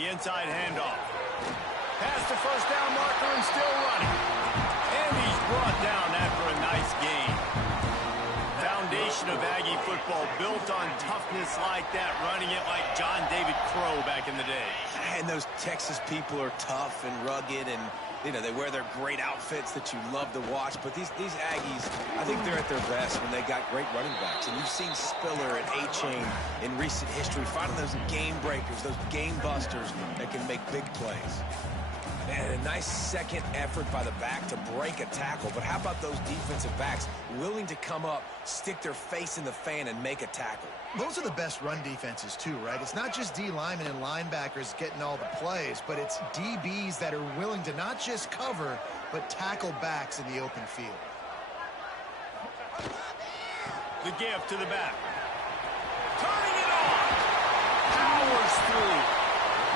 The inside handoff. Past the first down marker and still running. And he's brought down after a nice gain. Foundation of Aggie football built on toughness like that, running it like John David Crow back in the day. And those Texas people are tough and rugged, and you know, they wear their great outfits that you love to watch. But these Aggies, I think they're at their best when they got great running backs. And you've seen Spiller and A-Chain in recent history finding those game breakers, those game busters that can make big plays. And a nice second effort by the back to break a tackle. But how about those defensive backs willing to come up, stick their face in the fan, and make a tackle? Those are the best run defenses, too, right? It's not just D linemen and linebackers getting all the plays, but it's DBs that are willing to not just cover, but tackle backs in the open field. The give to the back. Turning it on. Powers through.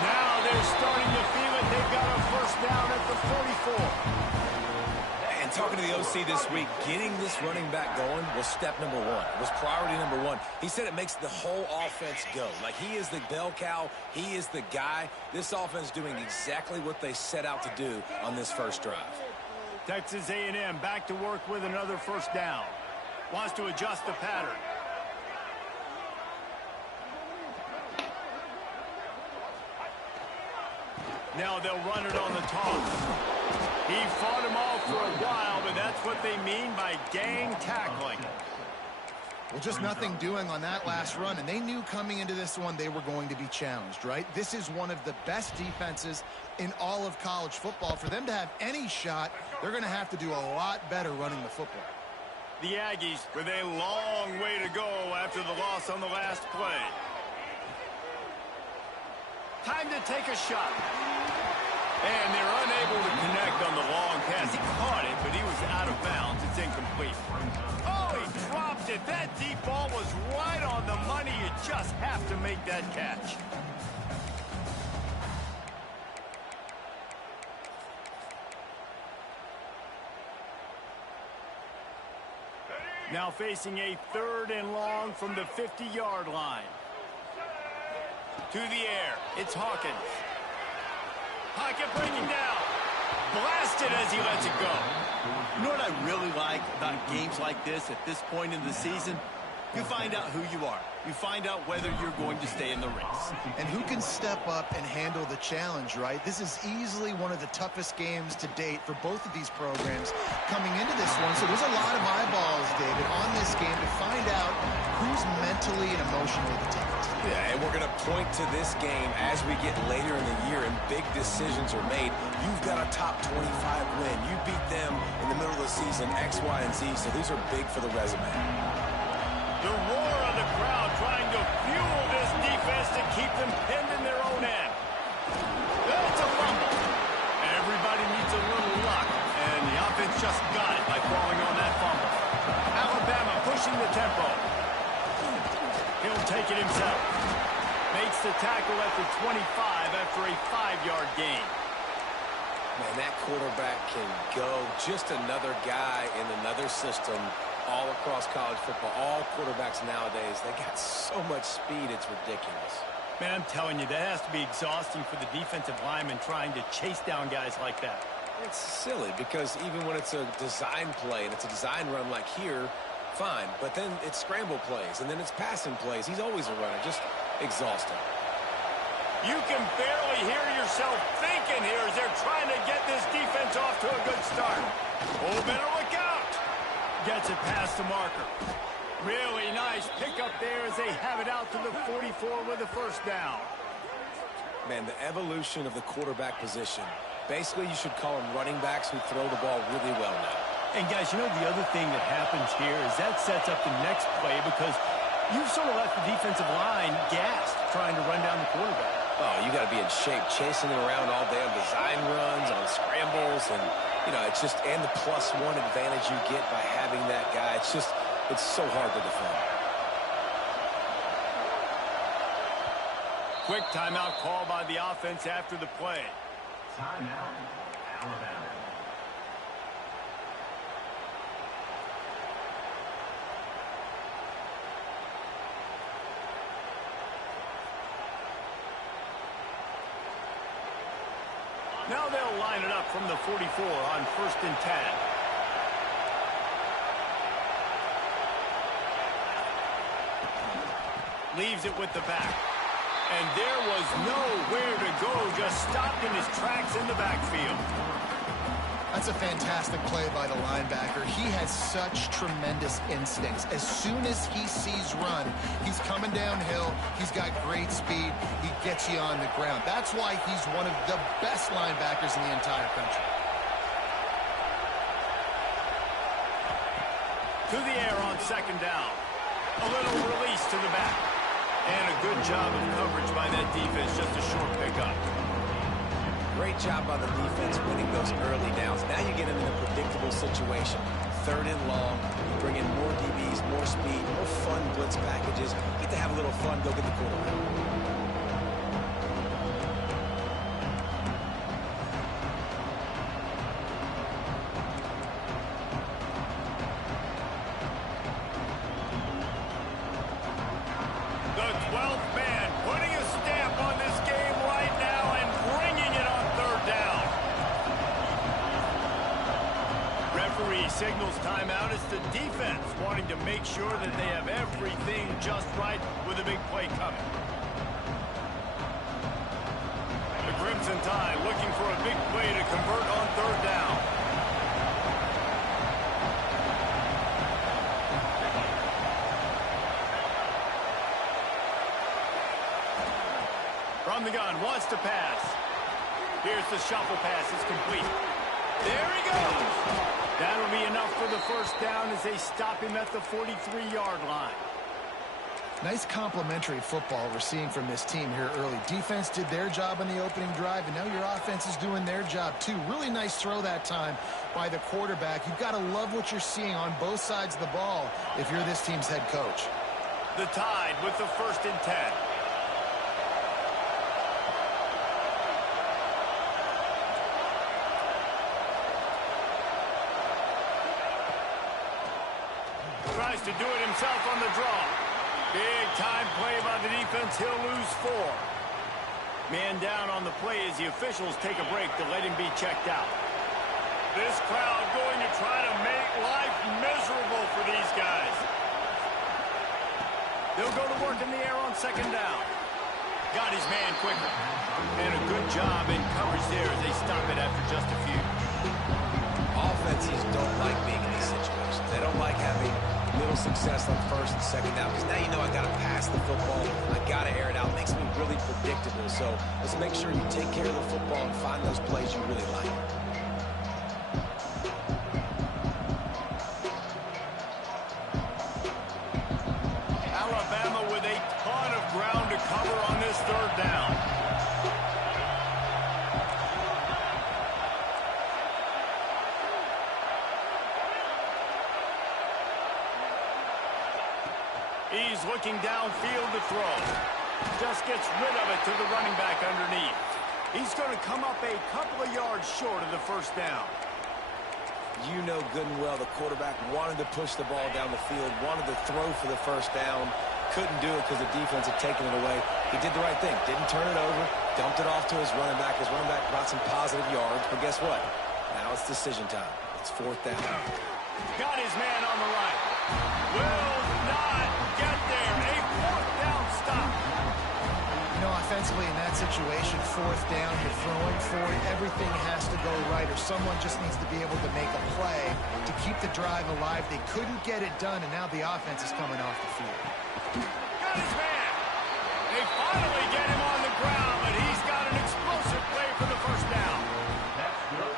Now they're starting to feel it. They've got a first down at the 44. And talking to the OC this week, getting this running back going was step number one. It was priority number one. He said it makes the whole offense go. Like, he is the bell cow. He is the guy. This offense doing exactly what they set out to do on this first drive. Texas A&M back to work with another first down. Wants to adjust the pattern. Now they'll run it on the toss. He fought him off for a while, but that's what they mean by gang tackling. Well, just nothing doing on that last run, and they knew coming into this one they were going to be challenged, right? This is one of the best defenses in all of college football. For them to have any shot, they're going to have to do a lot better running the football. The Aggies with a long way to go after the loss on the last play. Time to take a shot. And they're unable to connect on the long pass. He caught it, but he was out of bounds. It's incomplete. Oh, he dropped it. That deep ball was right on the money. You just have to make that catch. Now facing a 3rd and long from the 50-yard line. To the air, it's Hawkins. Pocket breaking down. Blasted as he lets it go. You know what I really like about games like this at this point in the season? You find out who you are. You find out whether you're going to stay in the race. And who can step up and handle the challenge, right? This is easily one of the toughest games to date for both of these programs coming into this one. So there's a lot of eyeballs, David, on this game to find out who's mentally and emotionally the toughest. Yeah, and we're going to point to this game as we get later in the year and big decisions are made. You've got a top 25 win. You beat them in the middle of the season, X, Y, and Z, so these are big for the resume. The roar of the crowd trying to fuel this defense to keep them pinned in their own end. That's a fumble. Everybody needs a little luck, and the offense just got it by falling on that fumble. Alabama pushing the tempo. He'll take it himself. Makes the tackle at the 25 after a 5-yard gain. Man, that quarterback can go. Just another guy in another system all across college football. All quarterbacks nowadays, they got so much speed, it's ridiculous. Man, I'm telling you, that has to be exhausting for the defensive lineman trying to chase down guys like that. It's silly because even when it's a design play and it's a design run like here, fine. But then it's scramble plays and then it's passing plays. He's always a runner. Just exhausting. You can barely hear yourself thinking here as they're trying to get this defense off to a good start. Oh, better look out. Gets it past the marker. Really nice pickup there as they have it out to the 44 with a first down. Man, the evolution of the quarterback position. Basically, you should call them running backs who throw the ball really well now. And, guys, you know the other thing that happens here is that sets up the next play because you've sort of left the defensive line gassed trying to run down the quarterback. Oh, you got to be in shape, chasing him around all day on design runs, on scrambles, and, you know, it's just, and the +1 advantage you get by having that guy. It's just, it's so hard to defend. Quick timeout call by the offense after the play. Timeout, Alabama. Now they'll line it up from the 44 on 1st and 10. Leaves it with the back. And there was nowhere to go, just stopped in his tracks in the backfield. That's a fantastic play by the linebacker. He has such tremendous instincts. As soon as he sees run, he's coming downhill. He's got great speed. He gets you on the ground. That's why he's one of the best linebackers in the entire country. To the air on 2nd down. A little release to the back. And a good job of coverage by that defense, just a short pickup. Great job by the defense winning those early downs. Now you get them in a predictable situation. 3rd and long, you bring in more DBs, more speed, more fun blitz packages. Get to have a little fun, go get the quarterback. Signals timeout. It's the defense wanting to make sure that they have everything just right with a big play coming. The Crimson Tide looking for a big play to convert on 3rd down. From the gun, wants to pass. Here's the shuffle pass. It's complete. There he goes. That'll be enough for the 1st down as they stop him at the 43-yard line. Nice complimentary football we're seeing from this team here early. Defense did their job on the opening drive, and now your offense is doing their job too. Really nice throw that time by the quarterback. You've got to love what you're seeing on both sides of the ball if you're this team's head coach. The Tide with the 1st and 10. Tries to do it himself on the draw. Big time play by the defense. He'll lose 4. Man down on the play as the officials take a break to let him be checked out. This crowd going to try to make life miserable for these guys. They'll go to work in the air on 2nd down. Got his man quicker. And a good job in coverage there as they stop it after just a few. Offenses don't like being in these situations. They don't like having little success on 1st and 2nd down, because now you know I got to pass the football. I got to air it out. It makes me really predictable. So let's make sure you take care of the football and find those plays you really like. Alabama with a ton of ground to cover on this 3rd down. He's looking downfield to throw. Just gets rid of it to the running back underneath. He's going to come up a couple of yards short of the 1st down. You know good and well the quarterback wanted to push the ball down the field, wanted to throw for the 1st down. Couldn't do it because the defense had taken it away. He did the right thing. Didn't turn it over. Dumped it off to his running back. His running back brought some positive yards. But guess what? Now it's decision time. It's 4th down. Got his man on the right. Will not get there. A 4th down stop. You know, offensively in that situation, 4th down, you're throwing for it. Everything has to go right, or someone just needs to be able to make a play to keep the drive alive. They couldn't get it done, and now the offense is coming off the field. Got his man. They finally get him on the ground, but he's got an explosive play for the 1st down.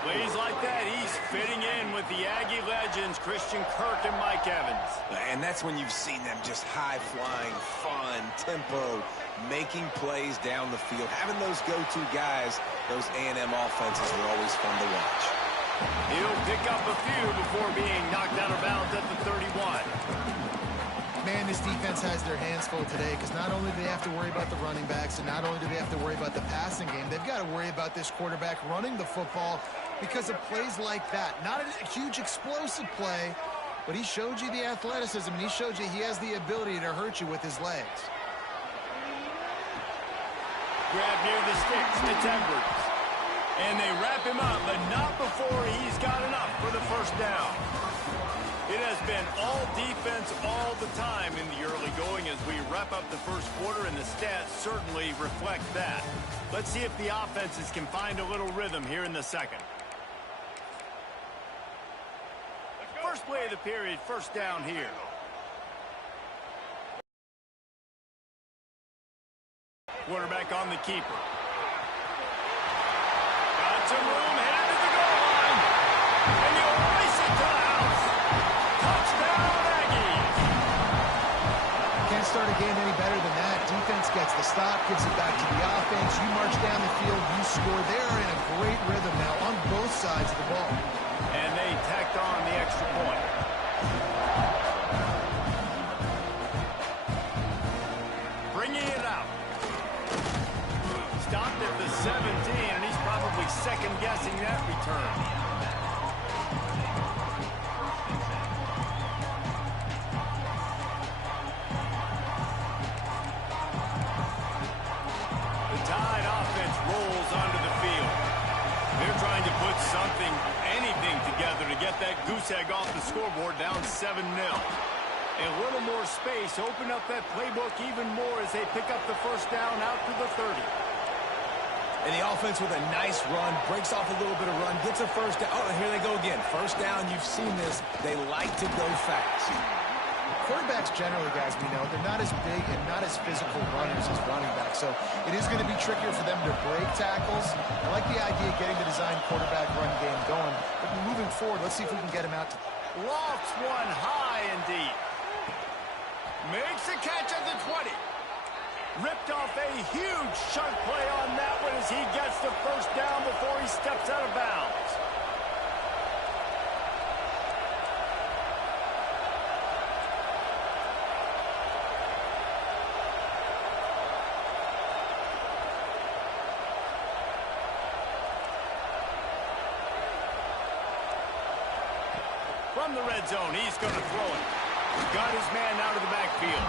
Plays like that, he's fitting in with the Aggie legends, Christian Kirk and Mike Evans. And that's when you've seen them just high-flying, fun, tempo, making plays down the field. Having those go-to guys, those A&M offenses are always fun to watch. He'll pick up a few before being knocked out of bounds at the 31. Man, this defense has their hands full today, because not only do they have to worry about the running backs, and not only do they have to worry about the passing game, they've got to worry about this quarterback running the football because of plays like that. Not a huge explosive play, but he showed you the athleticism, and he showed you he has the ability to hurt you with his legs. Grab near the sticks. It's Edwards. And they wrap him up, but not before he's got enough for the first down. It has been all defense all the time in the early going as we wrap up the first quarter, and the stats certainly reflect that. Let's see if the offenses can find a little rhythm here in the second. First play of the period, first down here. Quarterback on the keeper. Got some room, headed to the goal line. And you'll race it to the house. Touchdown, Aggies. Can't start a game any better than that. Defense gets the stop, gives it back to the offense. You march down the field, you score. They're in a great rhythm now on both sides of the ball. And they tacked on the extra point. Bringing it out. Stopped at the 17, and he's probably second-guessing that return. The Tide offense rolls onto the field. They're trying to put something, anything together to get that goose egg off the scoreboard, down 7-0. A little more space, open up that playbook even more as they pick up the first down out to the 30. And the offense with a nice run, breaks off a little bit of run, gets a first down. Oh, here they go again. First down, you've seen this. They like to go fast. Quarterbacks generally, guys, we know, they're not as big and not as physical runners as running backs, so it is going to be trickier for them to break tackles. I like the idea of getting the design quarterback run game going, but moving forward, let's see if we can get him out. Lofts one high and deep. Makes a catch at the 20. Ripped off a huge chunk play on that one as he gets the first down before he steps out of bounds. From the red zone, he's going to throw it. Got his man out of the backfield.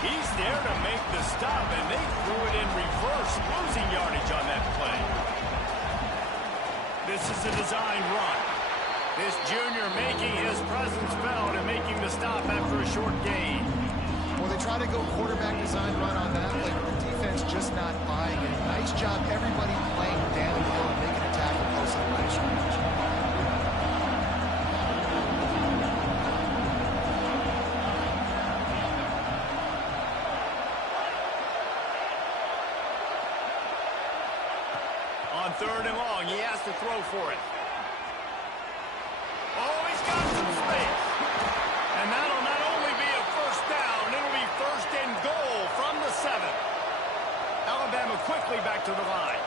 He's there to make the stop, and they threw it in reverse, losing yardage on that play. This is a design run. This junior making his presence felt and making the stop after a short gain. Well, they try to go quarterback design run on that play, but the defense just not buying it. Nice job, everybody playing downhill and making a tackle close to the line of scrimmage. Third and long, he has to throw for it. Oh, he's got some space. And that'll not only be a first down, it'll be first and goal from the 7. Alabama quickly back to the line.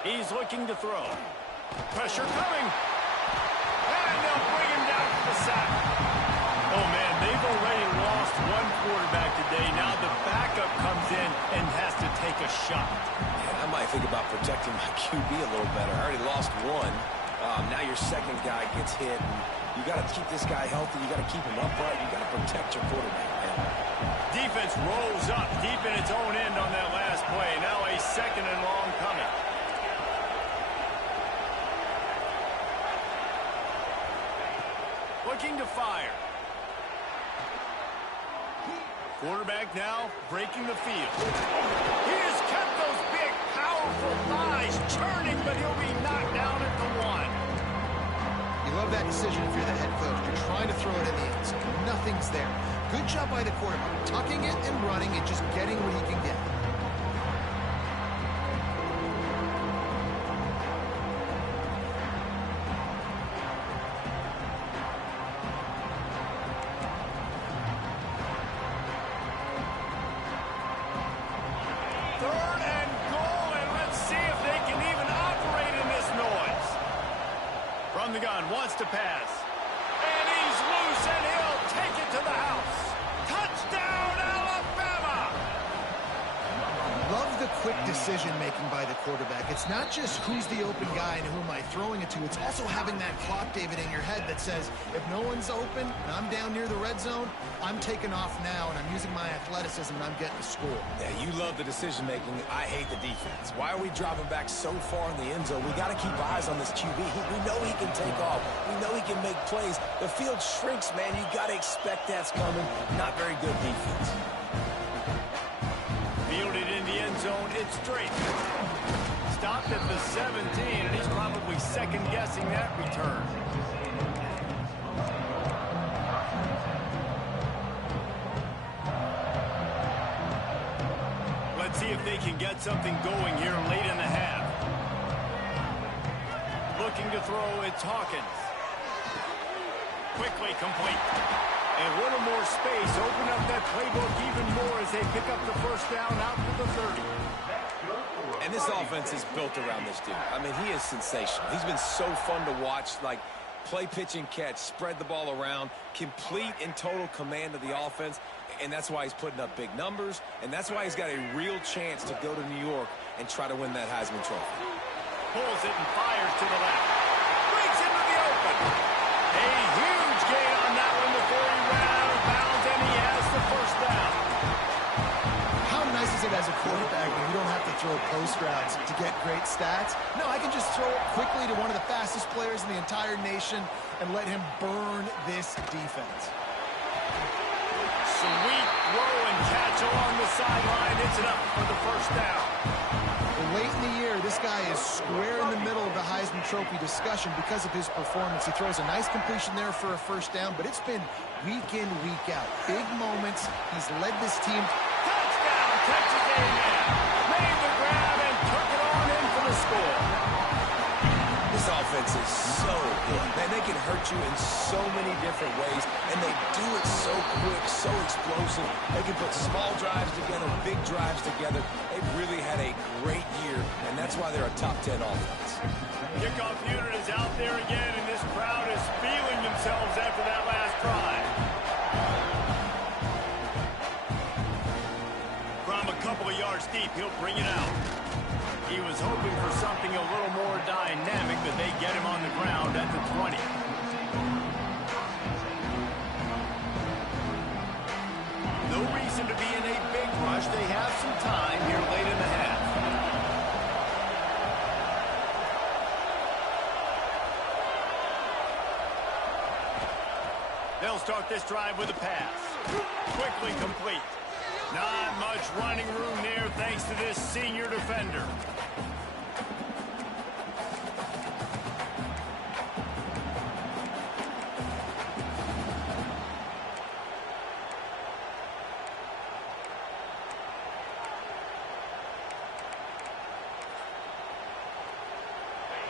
He's looking to throw. Pressure coming. And they'll bring him down to the sack. Oh, man, they've already lost one quarterback today. Now the backup comes in and has to take a shot. Man, I might think about protecting my QB a little better. I already lost one. Now your second guy gets hit. And you got to keep this guy healthy. You got to keep him upright. You got to protect your quarterback, man. Defense rolls up deep in its own end on that last play. Now a second and long coming. Looking to fire. Quarterback now breaking the field. He has kept those big, powerful thighs churning, but he'll be knocked down at the 1. You love that decision if you're the head coach. You're trying to throw it in the end zone. Nothing's there. Good job by the quarterback, tucking it and running and just getting what he can get. Third and goal, and let's see if they can even operate in this noise. From the gun, wants to pass. And he's loose, and he'll take it to the house. Touchdown, Alabama! Love the quick decision-making by the quarterback. It's not just who's the open guy and who am I throwing it to. It's also having that clock, David, in your head that says, if no one's open and I'm down near the red zone, I'm taking off now and I'm using my athleticism and I'm getting a score. Yeah, you love the decision-making. I hate the defense. Why are we dropping back so far in the end zone? We got to keep eyes on this QB. We know he can take off. We know he can make plays. The field shrinks, man. You got to expect that's coming. Not very good defense. Fielded in the end zone, it's straight. Stopped at the 17, and he's probably second-guessing that return. Let's see if they can get something going here late in the half. Looking to throw, it's Hawkins. Quickly complete. And a little more space. Open up that playbook even more as they pick up the first down out to the 30. And this offense is built around this dude. I mean, he is sensational. He's been so fun to watch, like play, pitch, and catch, spread the ball around, complete and total command of the offense. And that's why he's putting up big numbers. And that's why he's got a real chance to go to New York and try to win that Heisman Trophy. Pulls it and fires to the left. Breaks into the open. A huge gain on that one before he ran out of bounds, and he has the first down. How nice is it as a quarterback when you don't have to throw post routes to get great stats? No, I can just throw it quickly to one of the fastest players in the entire nation and let him burn this defense. Sweet throw and catch along the sideline. It's it up for the first down. Late in the year, this guy is square in the middle of the Heisman Trophy discussion because of his performance. He throws a nice completion there for a first down, but it's been week in, week out. Big moments. He's led this team. Touchdown, Texas A&M. Made the grab and took it on in for the score. This offense is so good. Man, they can hurt you in so many different ways, and they do it so quick, so explosive. They can put small drives together, big drives together. They've really had a great year, and that's why they're a top 10 offense. Kickoff unit is out there again, and this crowd is feeling themselves after that last drive. From a couple of yards deep, he'll bring it out. He was hoping for something a little more dynamic, but they get him on the ground at the 20. No reason to be in a big rush. They have some time here late in the half. They'll start this drive with a pass. Quickly complete. Not much running room there thanks to this senior defender.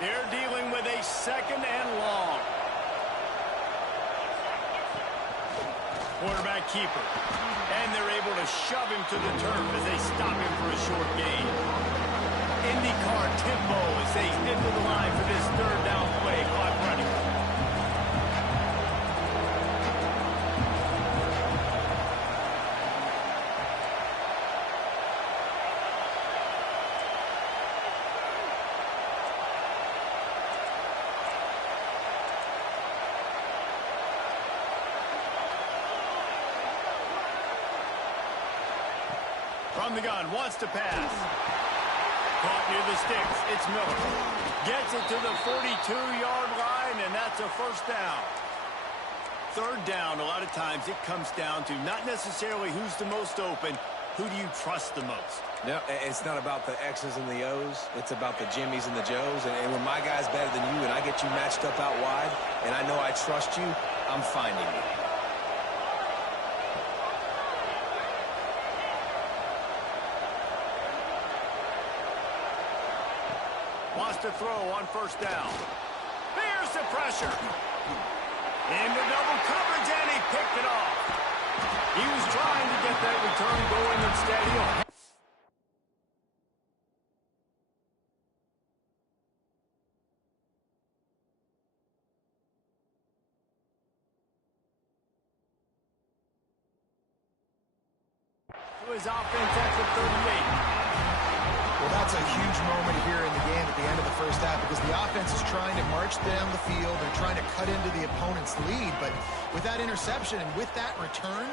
They're dealing with a second and long. Quarterback keeper. And they're able to shove him to the turf as they stop him for a short gain. IndyCar tempo as they head to the line for this third down play. Clock running. From the gun, wants to pass. Caught near the sticks. It's Miller. Gets it to the 42-yard line, and that's a first down. Third down, a lot of times it comes down to not necessarily who's the most open, who do you trust the most? No, it's not about the X's and the O's. It's about the Jimmies and the Joes. And when my guy's better than you and I get you matched up out wide, and I know I trust you, I'm finding you. Wants to throw on first down. Here's the pressure. Into double coverage, and he picked it off. He was trying to get that return going instead. He'll his offense at the 38. It's a huge moment here in the game at the end of the first half because the offense is trying to march down the field. They're trying to cut into the opponent's lead. But with that interception and with that return,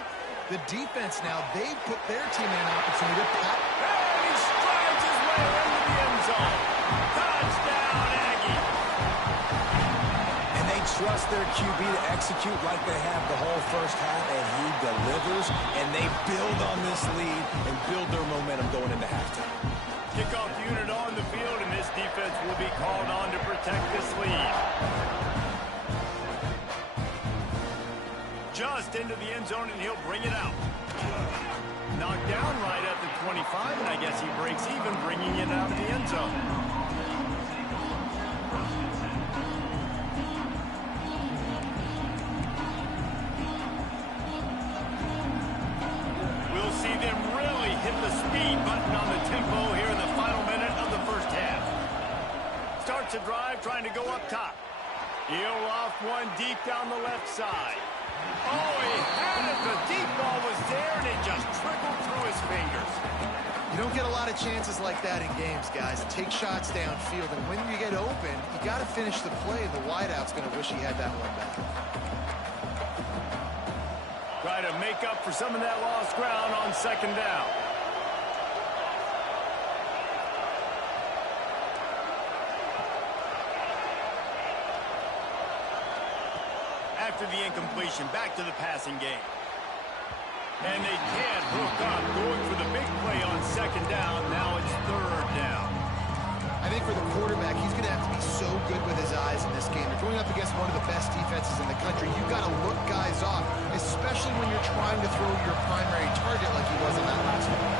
the defense now, they put their team in an opportunity to pop. And he strides his way into the end zone. Touchdown, Aggie. And they trust their QB to execute like they have the whole first half, and he delivers, and they build on this lead and build their momentum going into halftime. Kickoff unit on the field, and this defense will be called on to protect this lead. Just into the end zone, and he'll bring it out. Knocked down right at the 25, and I guess he breaks even, bringing it out of the end zone. We'll see them really hit the speed button on the tempo here in the final minute of the first half. Starts a drive trying to go up top. He'll off one deep down the left side. Oh, he had it. The deep ball was there, and it just trickled through his fingers. You don't get a lot of chances like that in games, guys. Take shots downfield, and when you get open, you got to finish the play. The wideout's going to wish he had that one back. Try to make up for some of that lost ground on second down. After the incompletion, back to the passing game. And they can't hook up, going for the big play on second down. Now it's third down. I think for the quarterback, he's going to have to be so good with his eyes in this game. You're going up against one of the best defenses in the country. You've got to look guys off, especially when you're trying to throw your primary target like he was in that last one.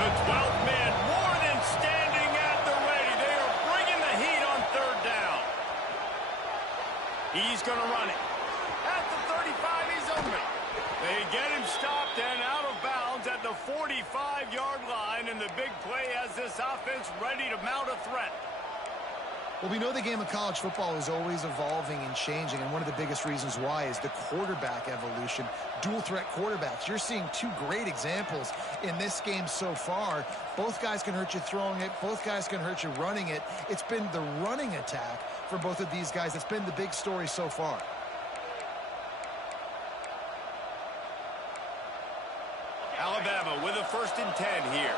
The 12th man more than standing at the ready. They are bringing the heat on third down. He's going to run it. At the 35, he's open. They get him stopped and out of bounds at the 45-yard line, and the big play has this offense ready to mount a threat. Well, we know the game of college football is always evolving and changing, and one of the biggest reasons why is the quarterback evolution, dual-threat quarterbacks. You're seeing two great examples in this game so far. Both guys can hurt you throwing it. Both guys can hurt you running it. It's been the running attack for both of these guys that's been the big story so far. Alabama with a 1st and 10 here.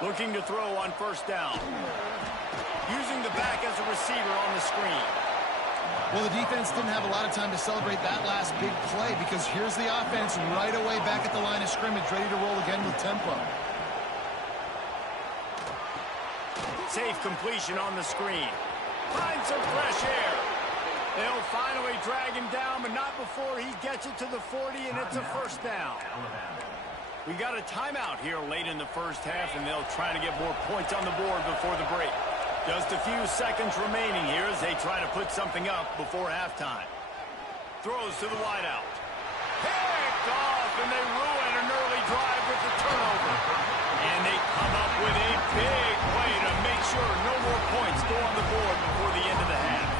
Looking to throw on first down. Using the back as a receiver on the screen. Well, the defense didn't have a lot of time to celebrate that last big play because here's the offense right away back at the line of scrimmage, ready to roll again with tempo. Safe completion on the screen. Find some fresh air. They'll finally drag him down, but not before he gets it to the 40, and it's a first down. We got a timeout here late in the first half, and they'll try to get more points on the board before the break. Just a few seconds remaining here as they try to put something up before halftime. Throws to the wideout. Picked off, and they ruin an early drive with the turnover. And they come up with a big play to make sure no more points go on the board before the end of the half.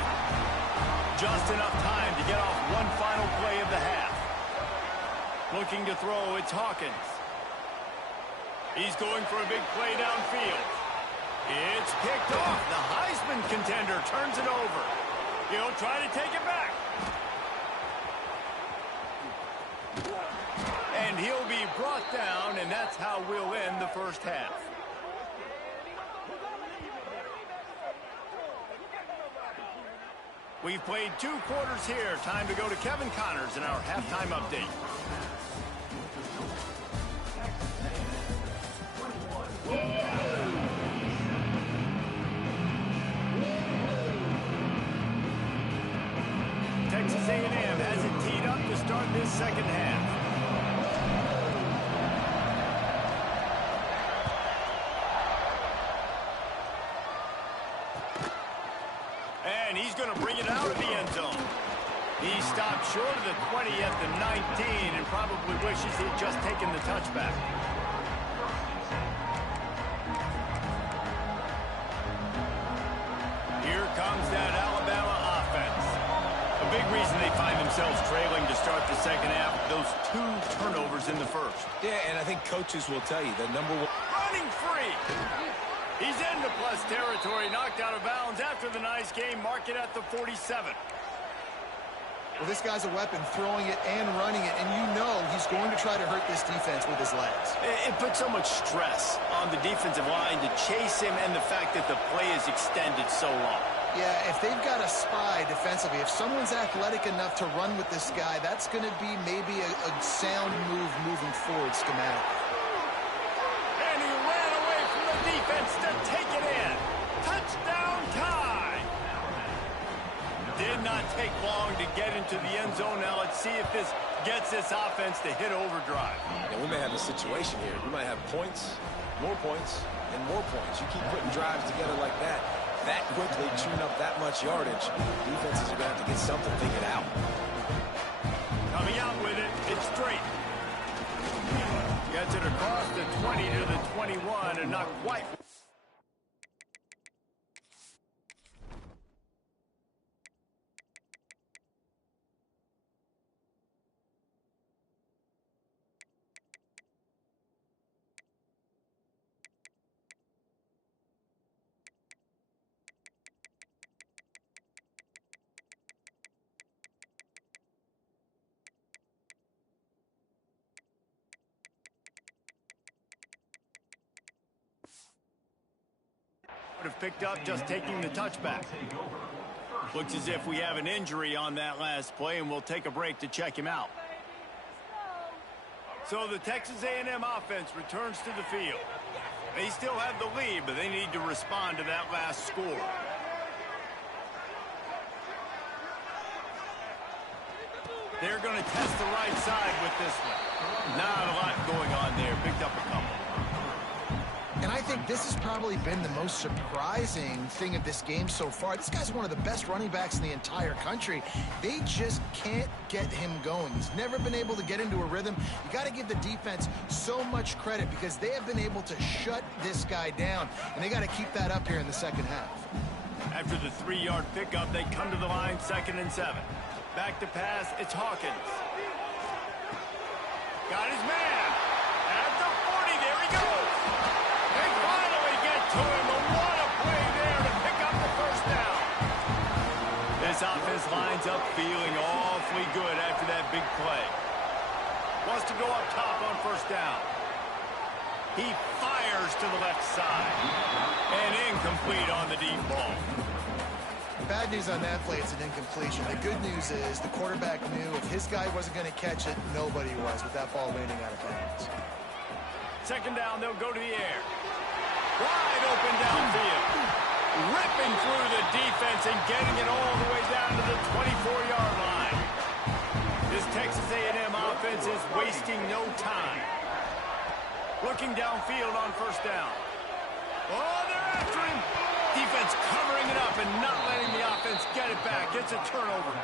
Just enough time to get off one final play of the half. Looking to throw, it's Hawkins. He's going for a big play downfield. It's picked off. The Heisman contender turns it over. He'll try to take it back. And he'll be brought down, and that's how we'll end the first half. We've played 2 quarters here. Time to go to Kevin Connors in our halftime update. Texas A&M has it teed up to start this second half. And he's going to bring it out of the end zone. He stopped short of the 20 at the 19 and probably wishes he'd just taken the touchback. Here comes that Alabama offense. A big reason they find themselves trailing to start the second half. Those 2 turnovers in the first. Yeah, and I think coaches will tell you the number one. Running free. He's into plus territory, knocked out of bounds after the nice game. Mark it at the 47. Well, this guy's a weapon, throwing it and running it, and you know he's going to try to hurt this defense with his legs. It puts so much stress on the defensive line to chase him, and the fact that the play is extended so long. Yeah, if they've got a spy defensively, if someone's athletic enough to run with this guy, that's going to be maybe a sound move moving forward schematically. And he ran away from the defense to take it in. Touchdown tie. Did not take long to get into the end zone. Now let's see if this gets this offense to hit overdrive. Yeah, we may have a situation here. We might have points, and more points. You keep putting drives together like that quickly, chewing up that much yardage, defenses are going to have to get something figured out. Coming out with it, it's straight. Gets it across the 20 to the 21 and not quite. Would have picked up just taking the touchback. Looks as if we have an injury on that last play, and we'll take a break to check him out. So the Texas A&M offense returns to the field. They still have the lead, but they need to respond to that last score. They're going to test the right side with this one. Not a lot going on there. Picked up a couple. And I think this has probably been the most surprising thing of this game so far. This guy's one of the best running backs in the entire country. They just can't get him going. He's never been able to get into a rhythm. You got to give the defense so much credit because they have been able to shut this guy down, and they got to keep that up here in the second half. After the 3-yard pickup, they come to the line, 2nd and 7. Back to pass, it's Hawkins. Got his man. At the 40, there he goes. They finally get to him, but what a play there to pick up the first down. This offense lines up feeling awfully good after that big play. Wants to go up top on first down. He fires to the left side. And incomplete on the deep ball. Bad news on that play, it's an incompletion. The good news is the quarterback knew if his guy wasn't going to catch it, nobody was with that ball landing out of bounds. 2nd down, they'll go to the air. Wide open downfield. Ripping through the defense and getting it all the way down to the 24-yard line. This Texas A&M offense is wasting no time. Looking downfield on first down. Oh, they're after him. Defense covering it up and not letting the offense get it back. Gets a turnover.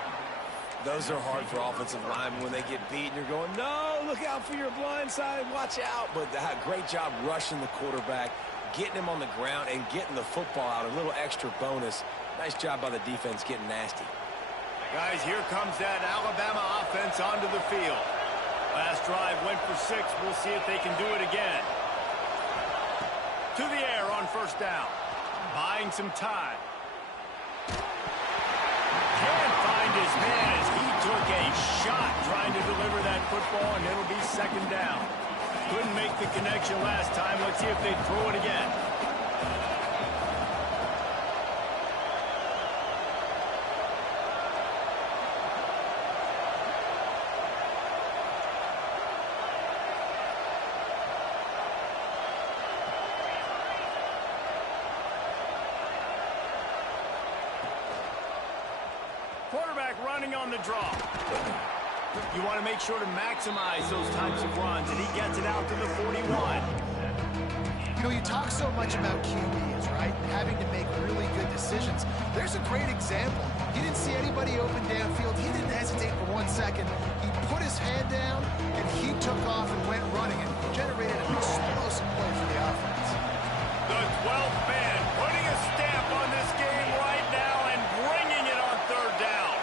Those are hard for offensive linemen when they get beat and you're going, no, look out for your blind side, watch out. But great job rushing the quarterback, getting him on the ground and getting the football out, a little extra bonus. Nice job by the defense getting nasty. Guys, here comes that Alabama offense onto the field. Last drive went for 6. We'll see if they can do it again. To the air on first down. Buying some time. Can't find his man as he took a shot trying to deliver that football, and it'll be 2nd down. Couldn't make the connection last time. Let's see if they throw it again. Quarterback running on the draw. You want to make sure to maximize those types of runs, and he gets it out to the 41. You know, you talk so much about QBs, right? Having to make really good decisions. There's a great example. He didn't see anybody open downfield. He didn't hesitate for 1 second. He put his head down, and he took off and went running and generated an explosive play for the offense. The 12th man putting a stamp on this game right now and bringing it on 3rd down.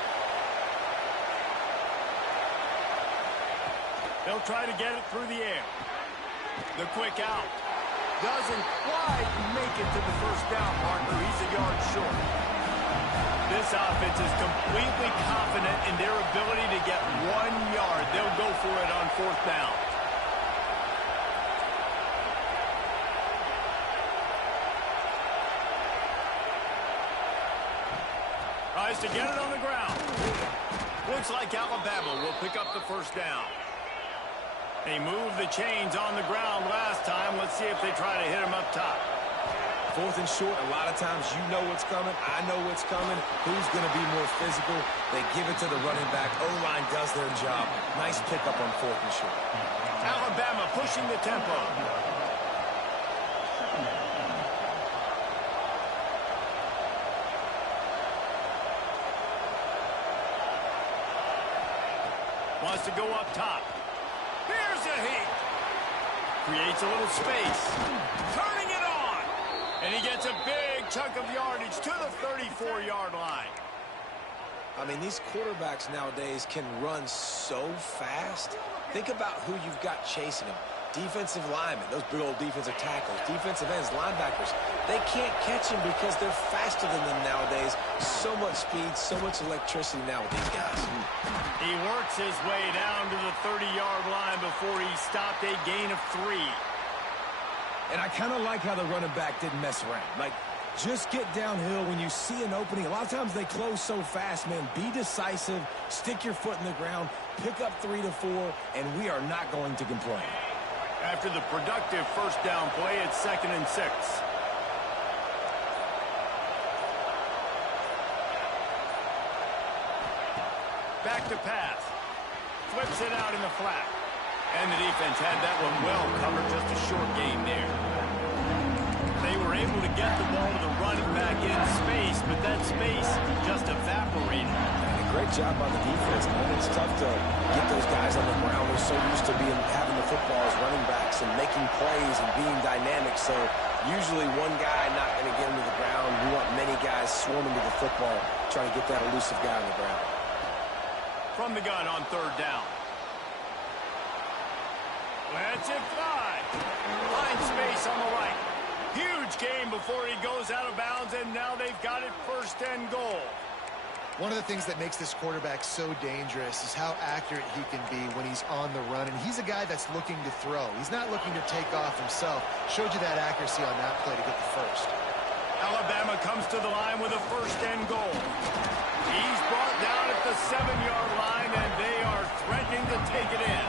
They'll try to get it through the air. The quick out. Doesn't quite make it to the first down marker. He's a yard short. This offense is completely confident in their ability to get 1 yard. They'll go for it on fourth down. Tries to get it on the ground. Looks like Alabama will pick up the first down. They moved the chains on the ground last time. Let's see if they try to hit him up top. Fourth and short, a lot of times you know what's coming. I know what's coming. Who's going to be more physical? They give it to the running back. O-line does their job. Nice pickup on fourth and short. Alabama pushing the tempo. Wants to go up top. Here's a heat. Creates a little space. Turning it on. And he gets a big chunk of yardage to the 34-yard line. I mean, these quarterbacks nowadays can run so fast. Think about who you've got chasing them. Defensive linemen, those big old defensive tackles, defensive ends, linebackers. They can't catch them because they're faster than them nowadays. So much speed, so much electricity now with these guys. He works his way down to the 30-yard line before he stopped a gain of 3. And I kind of like how the running back didn't mess around. Like, just get downhill when you see an opening. A lot of times they close so fast, man. Be decisive, stick your foot in the ground, pick up 3 to 4, and we are not going to complain. After the productive first down play, it's 2nd and 6. Back to pass. Flips it out in the flat. And the defense had that one well covered, just a short gain there. They were able to get the ball to the running back in space, but that space just evaporated. And a great job by the defense, man. It's tough to get those guys on the ground. They're so used to having the football as running backs and making plays and being dynamic. So usually one guy not going to get him to the ground. We want many guys swarming to the football, trying to get that elusive guy on the ground. From the gun on 3rd down. Lets it fly. Finds space on the right. Huge gain before he goes out of bounds, and now they've got it 1st and goal. One of the things that makes this quarterback so dangerous is how accurate he can be when he's on the run. And he's a guy that's looking to throw. He's not looking to take off himself. Showed you that accuracy on that play to get the first. Alabama comes to the line with a 1st and goal. He's brought down at the 7-yard line, and they are threatening to take it in.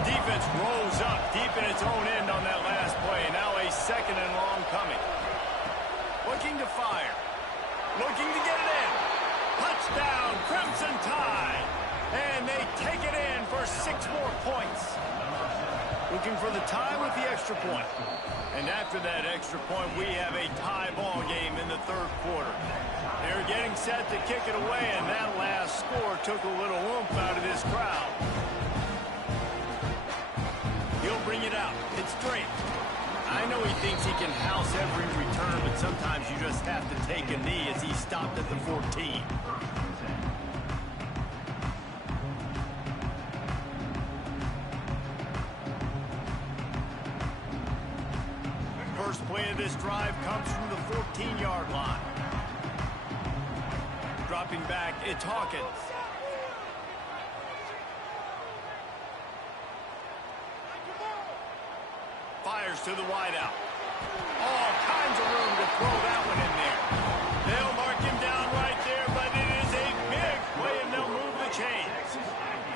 Defense rolls up deep in its own end on that last play. Now a 2nd and long coming. Looking to fire. Looking to get it in. Touchdown, Crimson Tide. And they take it in for 6 more points. Looking for the tie with the extra point. And after that extra point, we have a tie ball game in the 3rd quarter. They're getting set to kick it away, and that last score took a little oomph out of this crowd. He'll bring it out. It's Drake. I know he thinks he can house every return, but sometimes you just have to take a knee as he stopped at the 14. First play of this drive comes from the 14-yard line. Dropping back, it's Hawkins. Fires to the wideout. All kinds of room to throw that one in there. They'll mark him down right there, but it is a big play, and they'll move the chains.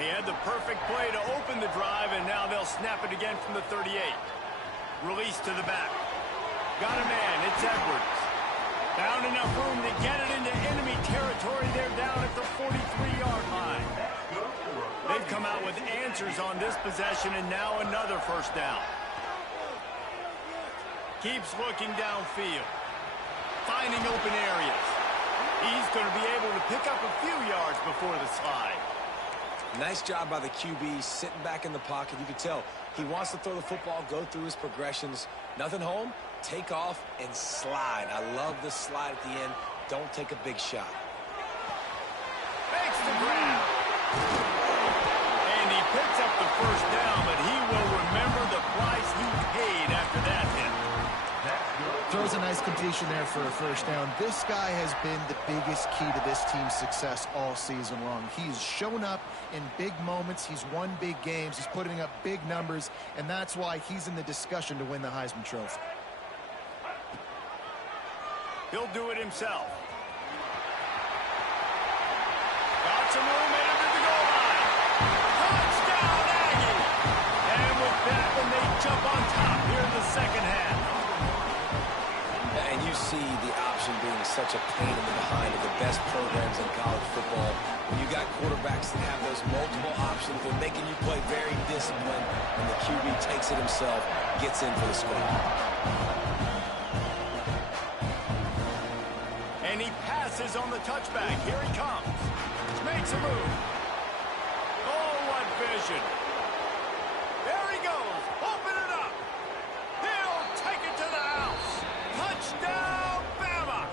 He had the perfect play to open the drive, and now they'll snap it again from the 38. Release to the back. Got a man. It's Edwards. Found enough room to get it into enemy territory. They're down at the 43-yard line. They've come out with answers on this possession, and now another 1st down. Keeps looking downfield. Finding open areas. He's going to be able to pick up a few yards before the slide. Nice job by the QB, sitting back in the pocket. You can tell he wants to throw the football, go through his progressions. Nothing home, take off, and slide. I love the slide at the end. Don't take a big shot. Makes the grab. And he picks up the nice completion there for a first down. This guy has been the biggest key to this team's success all season long. He's shown up in big moments. He's won big games. He's putting up big numbers, and that's why he's in the discussion to win the Heisman Trophy. He'll do it himself. Got some room headed to the goal line. Touchdown, Aggie! And with that one, they jump on top here in the second half. And you see the option being such a pain in the behind of the best programs in college football. When you got quarterbacks that have those multiple options, they're making you play very disciplined, and the QB takes it himself, gets in for the score. And he passes on the touchback. Here he comes. Makes a move. Oh, what vision. There he goes. Open it up. He'll take it to the house. Touchdown, Bama.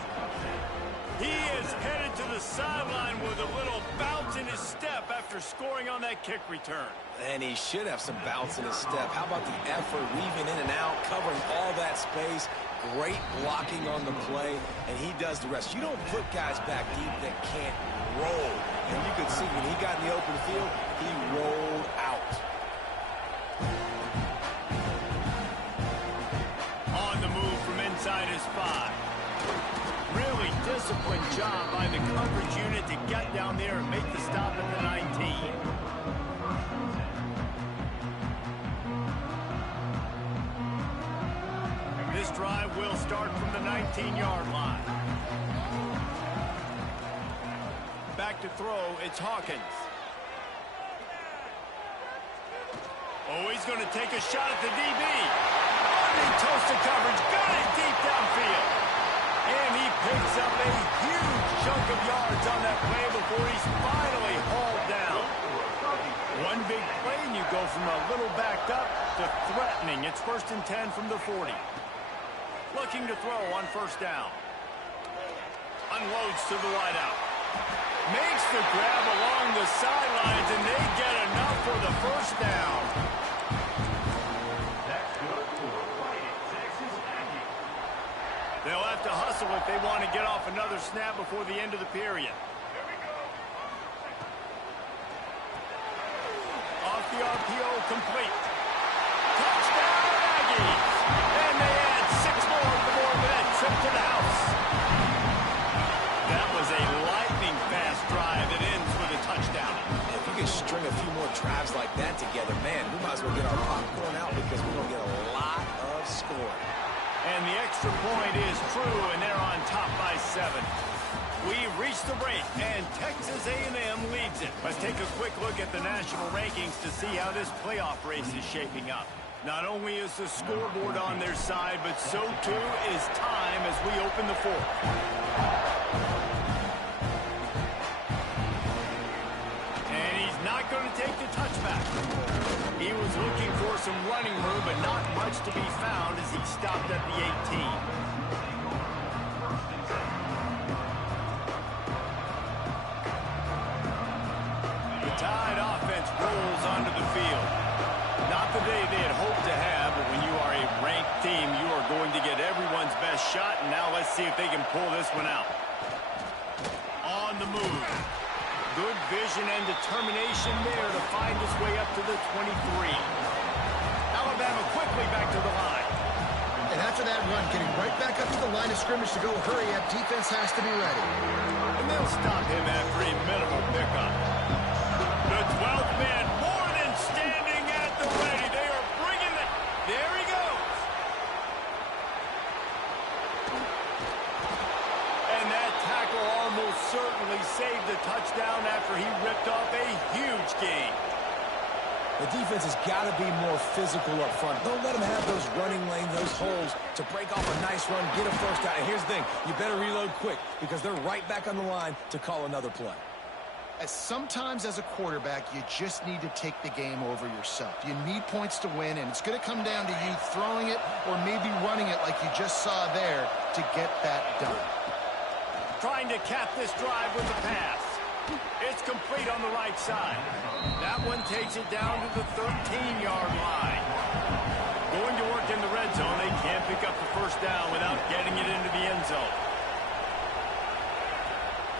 He is headed to the sideline with a little bounce in his step after scoring on that kick return. And he should have some bounce in his step. How about the effort, weaving in and out, covering all that space. Great blocking on the play, and he does the rest. You don't put guys back deep that can't roll. And you could see when he got in the open field, he rolled out. On the move from inside his 5. Really disciplined job by the coverage unit to get down there and make the stop at the 19. This drive will start from the 19-yard line. Back to throw, it's Hawkins. Oh, he's going to take a shot at the DB. Underneath toasted coverage, got it deep downfield. And he picks up a huge chunk of yards on that play before he's finally hauled down. One big play, and you go from a little backed up to threatening. It's 1st and 10 from the 40. Looking to throw on first down. Unloads to the wideout. Makes the grab along the sidelines, and they get enough for the first down. That's good for Fighting Texas Aggies. They'll have to hustle if they want to get off another snap before the end of the period. Off the RPO, complete. Touchdown, Aggies! And they add 6 more for that trip to the house. That was a lightning-fast drive that ends with a touchdown. If you can string a few more drives like that together, man, we might as well get our popcorn out because we're going to get a lot of scoring. And the extra point is true, and they're on top by 7. We've reached the break, and Texas A&M leads it. Let's take a quick look at the national rankings to see how this playoff race is shaping up. Not only is the scoreboard on their side, but so too is time as we open the 4th. And he's not going to take the touchback. He was looking for some running room, but not much to be found as he stopped at the 18. The Tide offense rolls onto the field. Not the day they had hoped to have, but when you are a ranked team, you are going to get everyone's best shot, and now let's see if they can pull this one out. On the move. Good vision and determination there to find his way up to the 23. Alabama quickly back to the line. And after that run, getting right back up to the line of scrimmage to go hurry up, defense has to be ready. And they'll stop him after a minimal pickup. The 12th man more than standing at the ready. They are bringing it. There he goes. And that tackle almost certainly saved the touchdown after he ripped off a huge gain. The defense has got to be more physical up front. Don't let them have those running lanes, those holes to break off a nice run, get a first down. And here's the thing, you better reload quick because they're right back on the line to call another play. Sometimes as a quarterback, you just need to take the game over yourself. You need points to win, and it's going to come down to you throwing it or maybe running it like you just saw there to get that done. Trying to cap this drive with the pass. It's complete on the right side. That one takes it down to the 13-yard line. Going to work in the red zone. They can't pick up the first down without getting it into the end zone.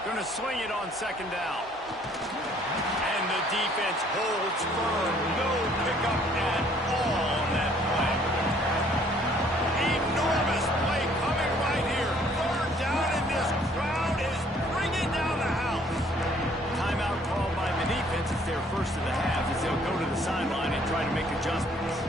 Going to swing it on second down. And the defense holds firm. No pickup at all on that play. Enormous play coming right here. Third down, and this crowd is bringing down the house. Timeout called by the defense. It's their first of the half as they'll go to the sideline and try to make adjustments.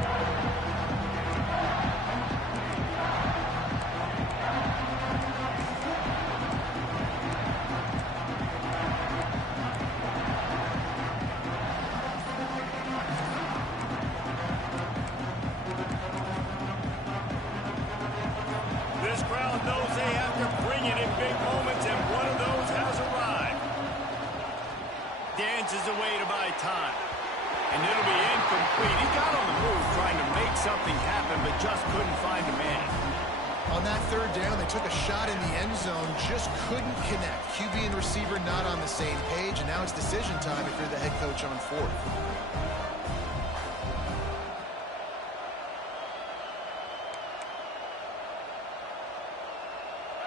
This crowd knows they have to bring it in big moments, and one of those has arrived. Dances away to buy time. And it'll be incomplete. He got on the move trying to make something happen, but just couldn't find a man. On that third down, they took a shot in the end zone, just couldn't connect. QB and receiver not on the same page, and now it's decision time if you're the head coach on fourth.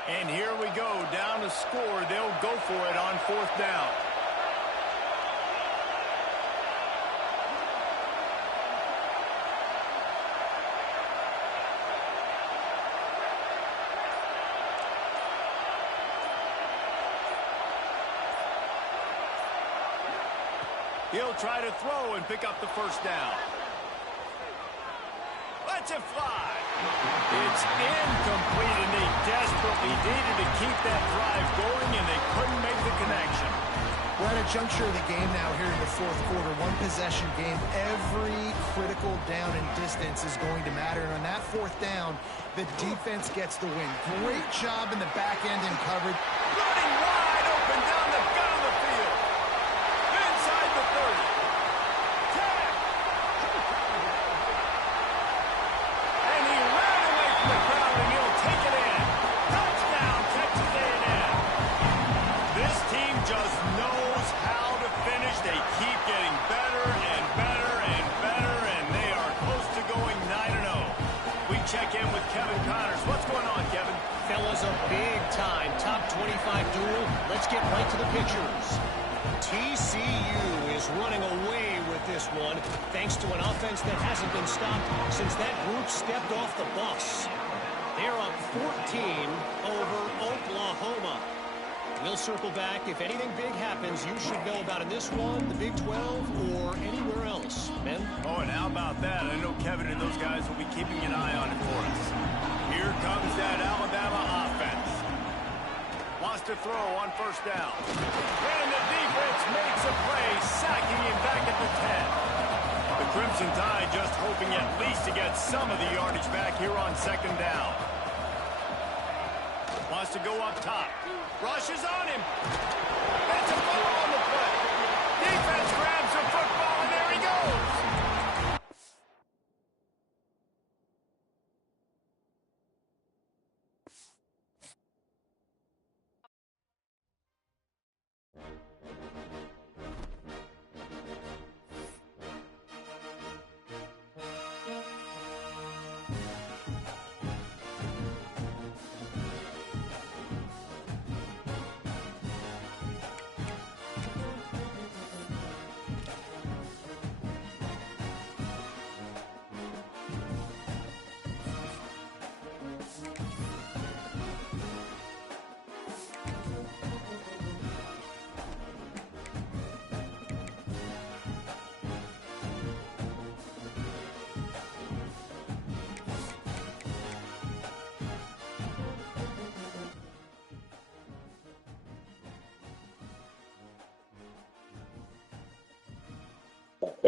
And here we go, down to score. They'll go for it on fourth down. He'll try to throw and pick up the first down. Lets it fly. It's incomplete, and they desperately needed to keep that drive going, and they couldn't make the connection. We're at a juncture of the game now here in the fourth quarter. One possession game. Every critical down and distance is going to matter. And on that fourth down, the defense gets the win. Great job in the back end and coverage. Running wide open down the gut of the field. Inside the 30. 10. And he ran away from the crowd, and he'll take it in. Touchdown, Texas A&M. This team just knows how to finish. They keep getting better and better and better, and they are close to going 9-0. We check in with Kevin Connors. What's going on, Kevin? Fellas, a big-time top 25 duel. Let's get right to the pictures. TCU is running away with this one, thanks to an offense that hasn't been stopped since that group stepped off the bus. They're up 14 over Oklahoma. We'll circle back. If anything big happens, you should know about in this one, the Big 12, or anywhere else. Ben? Oh, and how about that? I know Kevin and those guys will be keeping an eye on it for us. Here comes that Alabama offense. Wants to throw on first down. And the defense makes a play, sacking him back at the 10. The Crimson Tide just hoping at least to get some of the yardage back here on second down. Wants to go up top. Rushes on him. It's a ball on the play. Defense grabs the football, and there he goes.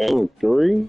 Oh, three?